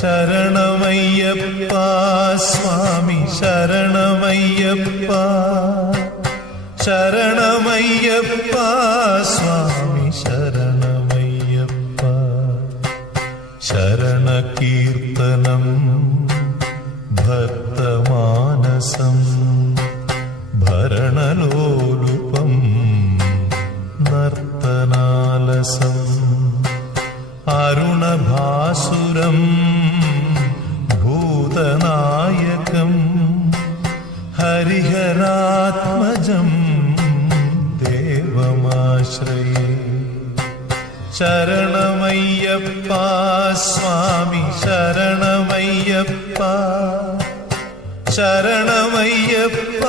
ശരണമയ്യപ്പ സ്വാമി ശരണമയ്യപ്പ. ശരണമയ്യപ്പ സ്വാമി ശരണമയ്യപ്പ. ശരണകീർത്തനം ഭക്തമാനസം ഭരണലോലുപം നർത്തനാലസം. ശരണമയ്യപ്പ സ്വാമി ശരണമയ്യപ്പ. ശരണമയ്യപ്പ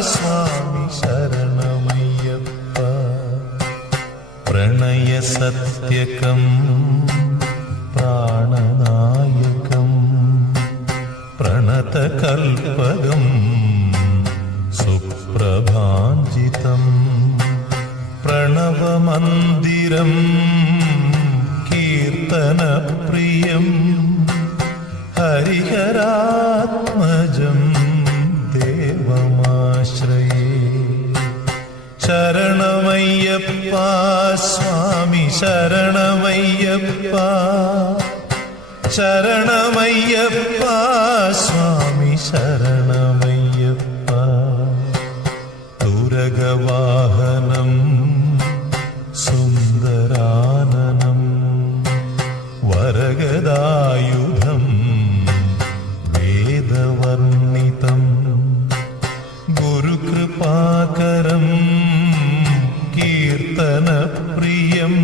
സ്വാമി ശരണമയ്യപ്പ. പ്രണയസത്യകം പ്രാണനായകം പ്രണതകൽപകം പ്രണവമന്ദിരം കീർത്തനപ്രിയം ഹരിഹരാത്മജം ദേവമാശ്രയേ. ശരണമയ്യപ്പ സ്വാമി ശരണമയ്യപ്പ ശരണമയ്യപ്പ സ്വാമി ശരണമയ്യപ്പ. തുരകവാഹനം കീർത്തനപ്രിയം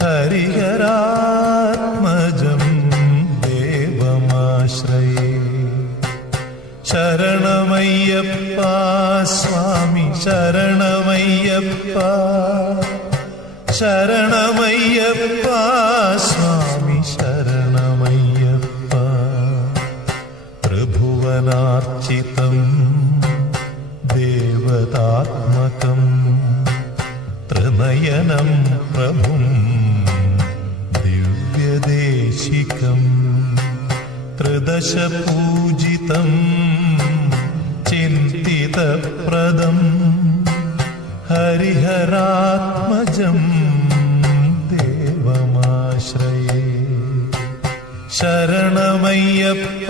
ഹരിഹരാത്മജം ദേവമാശ്രയേ. ശരണമയ്യപ്പ സ്വാമി ശരണമയ്യപ്പ. ശരണമയ്യപ്പ സ്വാമി ശരണമയ്യപ്പ. ത്രിഭുവനാർച്ചിതം ത്രിനയനം പ്രഭും ദിവ്യദേശികം ത്രിദശപൂജിതം ചിന്തിതപ്രദം ഹരിഹരാത്മജം ദേവമാശ്രയേ. ശരണമയ്യപ്പ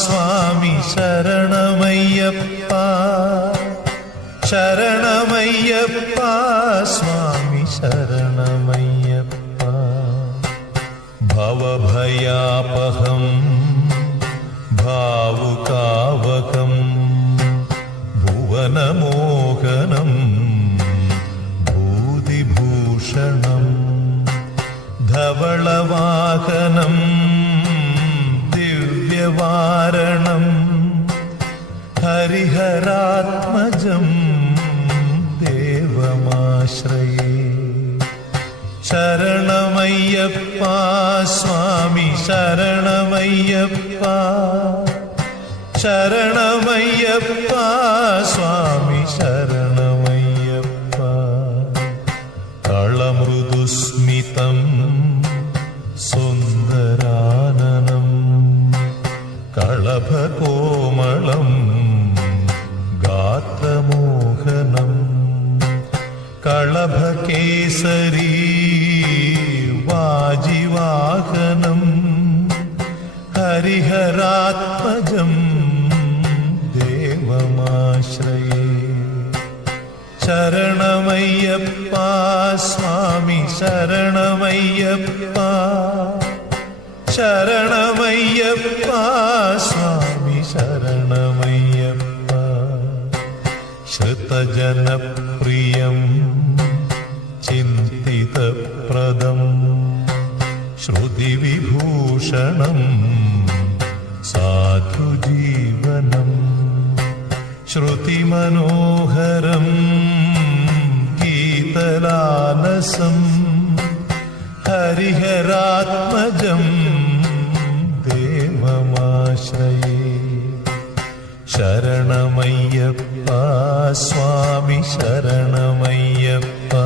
സ്വാമി ശരണമയ്യപ്പ. ശരണമയ്യപ്പ സ്വാമി ശരണമയ്യപ്പ. ഭവഭയാപഹം ഭാവുകാവകം ഭുവനമോഹനം ഭൂതിഭൂഷണം ധവളവാഹനം ദിവ്യവാരണം ഹരിഹരാത്മജം ദേവമാശ്രയേ ശരണമയ്യപ്പ സ്വാമി ശരണമയ്യപ്പ ശരണമയ്യപ്പ സ്വാമി ശരണമയ്യപ്പ കളഭകേസരീ വാജിവാഹനം ഹരിഹരാത്മജം ദേവമാശ്രയേ. ശരണമയ്യപ്പ സ്വാമി ശരണമയ്യപ്പ ശരണമയ്യപ്പ സ്വാമി ശരണമയ്യപ്പ. ശ്രുതജനപ്രിയം ചിന്തിതപ്രദം ശ്രുതിവിഭൂഷണം സാധുജീവനം. ശ്രുതിമനോഹരം ഗീതലാലസം. ഹരിഹരാത്മജം ശരണമയ്യപ്പ സ്വാമി ശരണമയ്യപ്പ.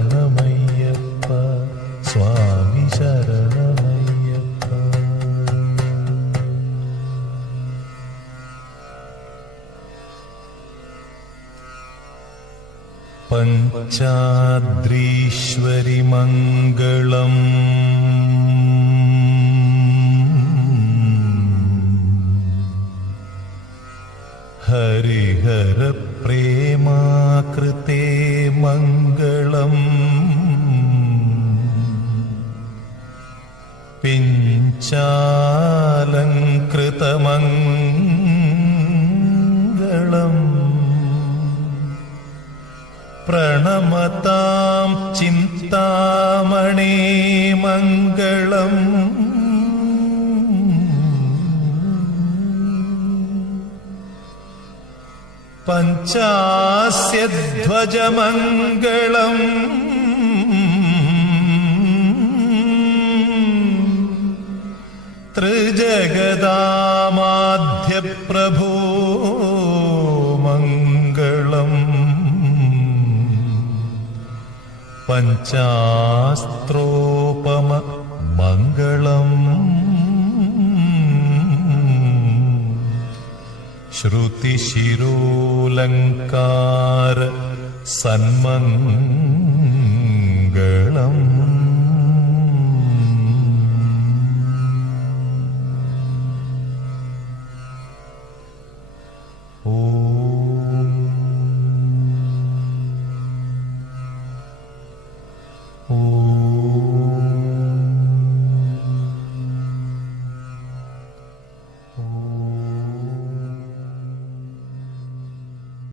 द्रीश्वरि मङ्गलम् പ്രണമതാം ചിന്താമണി മംഗളം. പഞ്ചാസ്യധ്വജമംഗളം. ത്രിജഗദാമാധ്യപ്രഭോ पञ्चास्त्रोपममङ्गलम् श्रुतिशिरोलङ्कार सन्मन्